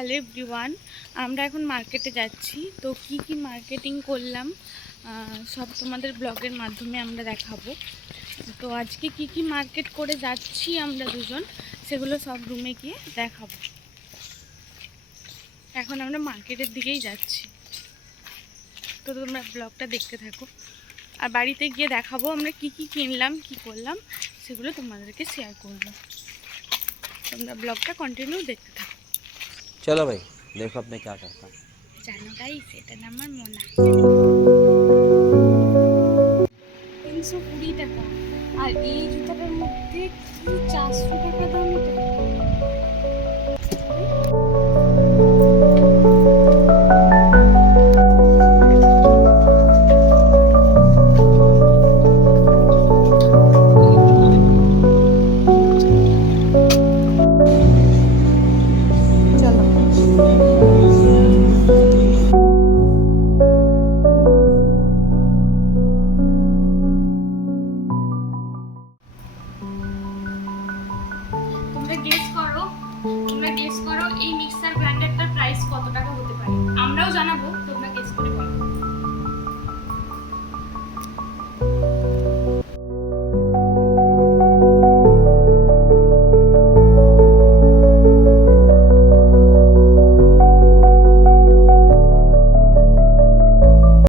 Hello everyone, আমরা এখন মার্কেটে যাচ্ছি। তো কি কি মার্কেটিং করলাম সব তোমাদের ব্লগের মাধ্যমে আমরা দেখাবো। তো আজকে কি কি মার্কেট করে যাচ্ছি আমরা দুজন, সেগুলো সব রুমে গিয়ে দেখাবো। এখন আমরা মার্কেটের দিকেই যাচ্ছি, তো তোমরা ব্লগটা দেখতে থাকো। আর বাড়িতে গিয়ে দেখাবো আমরা কি কি কিনলাম, কি করলাম, সেগুলো তোমাদেরকে শেয়ার করবো। তোমরা ব্লগটা কন্টিনিউ দেখতে থাকো। चलो भाई देखो अब मैं क्या करता हूँ। জানো গাইস, এটা না আমার মোনা, 320 টাকা। আর এই জুতাটার মধ্যে কি 400 টাকা দাম এটা। তোমরা গেস করো এই মিক্সার গ্রাইন্ডারটার প্রাইস কত টাকা হতে পারে। আমরাও জানাবো,